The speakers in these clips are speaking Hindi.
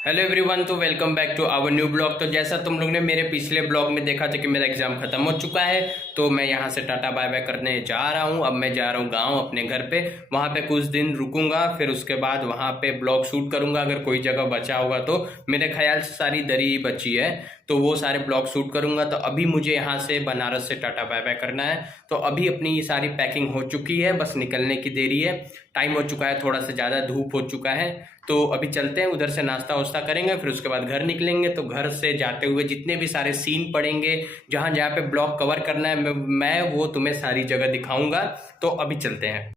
हेलो एवरीवन, तो welcome back to our new blog. तो जैसा तुम लोग ने मेरे पिछले ब्लॉग में देखा था कि मेरा एग्जाम खत्म हो चुका है, तो मैं यहाँ से टाटा बाय बाय करने जा रहा हूँ। अब मैं जा रहा हूँ गांव अपने घर पे, वहाँ पे कुछ दिन रुकूंगा, फिर उसके बाद वहाँ पे ब्लॉग शूट करूंगा। अगर कोई जगह बचा होगा तो मेरे ख्याल से सारी दरी ही बची है, तो वो सारे ब्लॉग शूट करूंगा। तो अभी मुझे यहाँ से बनारस से टाटा बाय बाय करना है। तो अभी अपनी ये सारी पैकिंग हो चुकी है, बस निकलने की देरी है। टाइम हो चुका है, थोड़ा सा ज़्यादा धूप हो चुका है, तो अभी चलते हैं। उधर से नाश्ता वास्ता करेंगे, फिर उसके बाद घर निकलेंगे। तो घर से जाते हुए जितने भी सारे सीन पड़ेंगे, जहाँ जहाँ पे ब्लॉग कवर करना है, मैं वो तुम्हें सारी जगह दिखाऊंगा। तो अभी चलते हैं।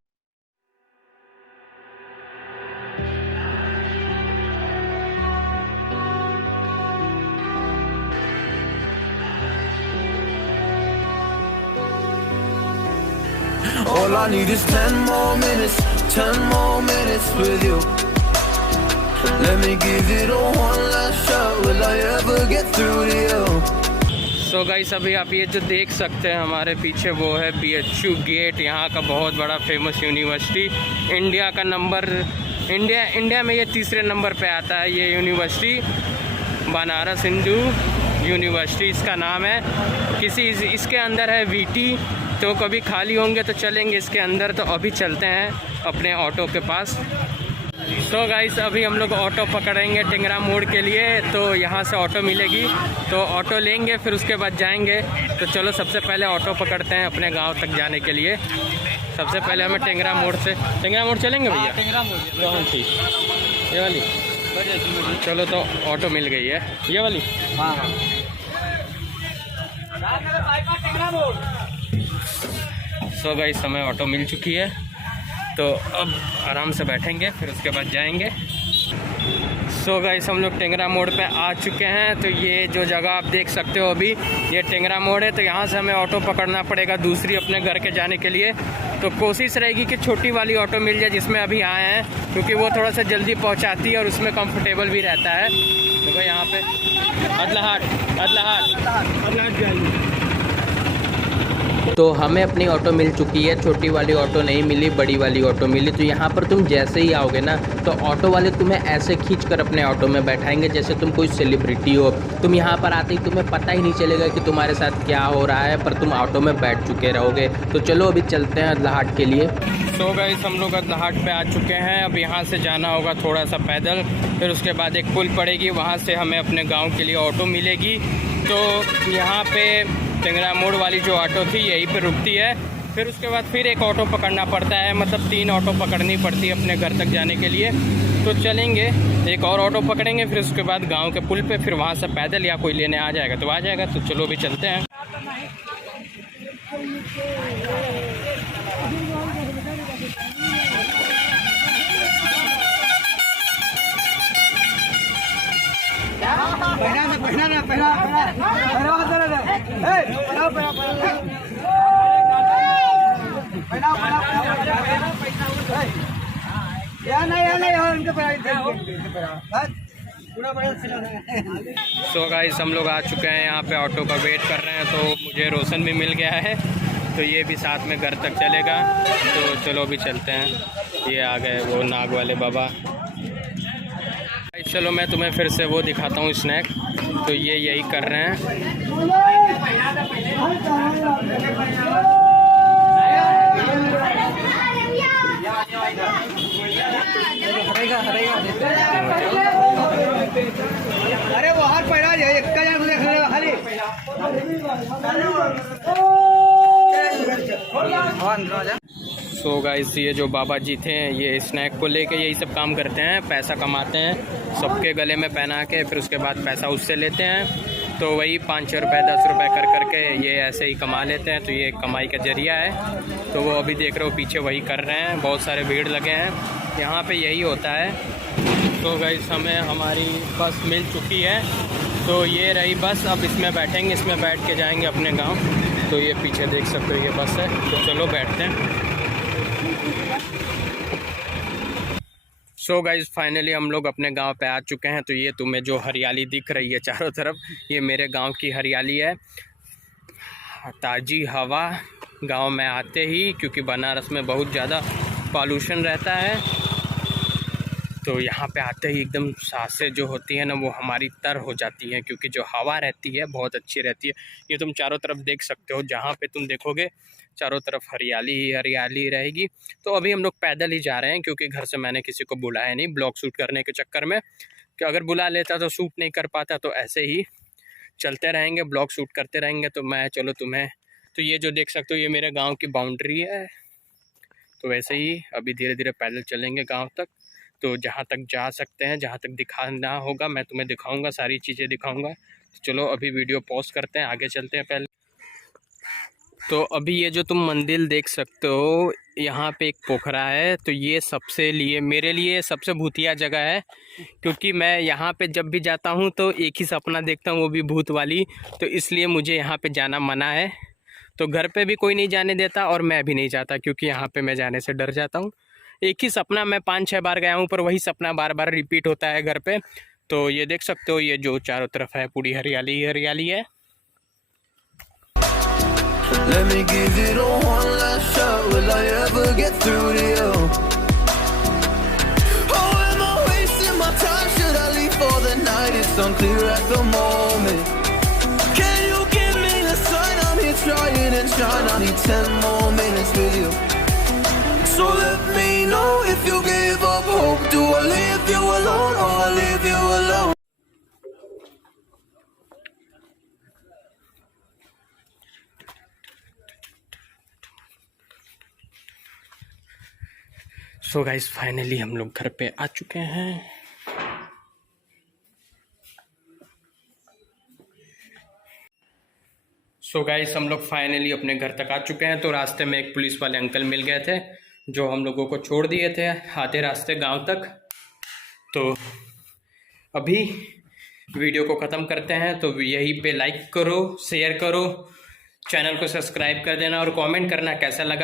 All I need is 10 more minutes, 10 more minutes with you. Let me give it a one last shot. Will I ever get through to you? So guys, अभी आप ये जो देख सकते हैं हमारे पीछे, वो है BHU गेट। यहाँ का बहुत बड़ा फेमस यूनिवर्सिटी, इंडिया का नंबर, इंडिया में ये तीसरे नंबर पे आता है। ये यूनिवर्सिटी बनारस हिंदू यूनिवर्सिटी इसका नाम है। इसके अंदर है VT, तो कभी खाली होंगे तो चलेंगे इसके अंदर। तो अभी चलते हैं अपने ऑटो के पास। तो गाइस, अभी हम लोग ऑटो पकड़ेंगे टेंगरा मोड़ के लिए। तो यहाँ से ऑटो मिलेगी, तो ऑटो लेंगे, फिर उसके बाद जाएंगे। तो चलो सबसे पहले ऑटो पकड़ते हैं अपने गांव तक जाने के लिए। सबसे पहले हमें टेंगरा मोड़ चलेंगे भैया। टेंगरा मोड़ कौन सी? ये वाली? चलो, तो ऑटो मिल गई है, ये वाली। हाँ। सो गाइस, हमें ऑटो मिल चुकी है, तो अब आराम से बैठेंगे, फिर उसके बाद जाएंगे। सो गाइस, हम लोग टेंगरा मोड़ पे आ चुके हैं। तो ये जो जगह आप देख सकते हो अभी, ये टेंगरा मोड़ है। तो यहाँ से हमें ऑटो पकड़ना पड़ेगा दूसरी अपने घर के जाने के लिए। तो कोशिश रहेगी कि छोटी वाली ऑटो मिल जाए जिसमें अभी आए हैं, क्योंकि वो थोड़ा सा जल्दी पहुँचाती है और उसमें कंफर्टेबल भी रहता है। तो भाई यहाँ पे अदलाहाट तो हमें अपनी ऑटो मिल चुकी है। छोटी वाली ऑटो नहीं मिली, बड़ी वाली ऑटो मिली। तो यहाँ पर तुम जैसे ही आओगे ना, तो ऑटो वाले तुम्हें ऐसे खींच कर अपने ऑटो में बैठाएंगे जैसे तुम कोई सेलिब्रिटी हो। तुम यहाँ पर आते ही तुम्हें पता ही नहीं चलेगा कि तुम्हारे साथ क्या हो रहा है, पर तुम ऑटो में बैठ चुके रहोगे। तो चलो अभी चलते हैं अदलाहाट के लिए। तो गाइस, हम लोग अदलाहाट पे आ चुके हैं। अब यहाँ से जाना होगा थोड़ा सा पैदल, फिर उसके बाद एक पुल पड़ेगी, वहाँ से हमें अपने गाँव के लिए ऑटो मिलेगी। तो यहाँ पे टेंगरा मोड़ वाली जो ऑटो थी यहीं पे रुकती है। फिर उसके बाद फिर एक ऑटो पकड़ना पड़ता है, मतलब 3 ऑटो पकड़नी पड़ती है अपने घर तक जाने के लिए। तो चलेंगे, एक और ऑटो पकड़ेंगे, फिर उसके बाद गांव के पुल पे, फिर वहां से पैदल या कोई लेने आ जाएगा तो आ जाएगा। तो चलो भी चलते हैं। सो गाइस, हम लोग आ चुके हैं यहाँ पे, ऑटो का वेट कर रहे हैं। तो मुझे रोशन भी मिल गया है, तो ये भी साथ में घर तक चलेगा। तो चलो भी चलते हैं। ये आ गए वो नाग वाले बाबा। चलो मैं तुम्हें फिर से वो दिखाता हूँ स्नैक। तो ये यही कर रहे हैं। अरे वो हाथ पड़ा है सो गाइस, ये जो बाबा जी थे, ये स्नैक को लेके यही सब काम करते हैं, पैसा कमाते हैं, सबके गले में पहना के, फिर उसके बाद पैसा उससे लेते हैं। तो वही 5 रुपये 10 रुपये कर करके ये ऐसे ही कमा लेते हैं। तो ये कमाई का जरिया है। तो वो अभी देख रहे हो पीछे वही कर रहे हैं, बहुत सारे भीड़ लगे हैं यहाँ पे, यही होता है। तो गाइस, हमें हमारी बस मिल चुकी है। तो ये रही बस, अब इसमें बैठेंगे, इसमें बैठ के जाएंगे अपने गांव। तो ये पीछे देख सकते हो ये बस है। तो चलो बैठते हैं। सो गाइज, फाइनली हम लोग अपने गांव पे आ चुके हैं। तो ये तुम्हें जो हरियाली दिख रही है चारों तरफ, ये मेरे गांव की हरियाली है। ताज़ी हवा गांव में आते ही, क्योंकि बनारस में बहुत ज़्यादा पॉल्यूशन रहता है, तो यहाँ पे आते ही एकदम सांसें जो होती है ना वो हमारी तर हो जाती हैं, क्योंकि जो हवा रहती है बहुत अच्छी रहती है। ये तुम चारों तरफ देख सकते हो, जहाँ पे तुम देखोगे चारों तरफ हरियाली ही हरियाली रहेगी। तो अभी हम लोग पैदल ही जा रहे हैं, क्योंकि घर से मैंने किसी को बुलाया नहीं ब्लॉग शूट करने के चक्कर में, कि अगर बुला लेता तो शूट नहीं कर पाता। तो ऐसे ही चलते रहेंगे, ब्लॉग शूट करते रहेंगे। तो मैं चलो तुम्हें, तो ये जो देख सकते हो ये मेरे गाँव की बाउंड्री है। तो वैसे ही अभी धीरे धीरे पैदल चलेंगे गाँव तक। तो जहाँ तक जा सकते हैं, जहाँ तक दिखाना होगा मैं तुम्हें दिखाऊंगा, सारी चीज़ें दिखाऊंगा। तो चलो अभी वीडियो पॉज करते हैं, आगे चलते हैं पहले। तो अभी ये जो तुम मंदिर देख सकते हो, यहाँ पे एक पोखरा है। तो ये सबसे लिए मेरे लिए सबसे भूतिया जगह है, क्योंकि मैं यहाँ पे जब भी जाता हूँ तो एक ही सपना देखता हूँ, वो भी भूत वाली। तो इसलिए मुझे यहाँ पे जाना मना है। तो घर पे भी कोई नहीं जाने देता और मैं भी नहीं जाता, क्योंकि यहाँ पे मैं जाने से डर जाता हूँ। एक ही सपना मैं 5-6 बार गया हूँ, पर वही सपना बार बार रिपीट होता है घर पे। तो ये देख सकते हो, ये जो चारों तरफ है पूरी हरियाली ही हरियाली है। Let me give it a one last shot. Will I ever get through to you? Oh, am I wasting my time? Should I leave for the night? It's unclear at the moment. Can you give me a sign? I'm here trying and trying. I need 10 more minutes with you. So let me know if you gave up hope. Do I leave you alone or I leave you alone? So guys finally हम लोग घर पे आ चुके हैं। सो गाइस हम लोग फाइनली अपने घर तक आ चुके हैं। तो रास्ते में एक पुलिस वाले अंकल मिल गए थे, जो हम लोगों को छोड़ दिए थे आधे रास्ते गांव तक। तो अभी वीडियो को ख़त्म करते हैं। तो यहीं पे लाइक करो, शेयर करो, चैनल को सब्सक्राइब कर देना और कमेंट करना कैसा लगा।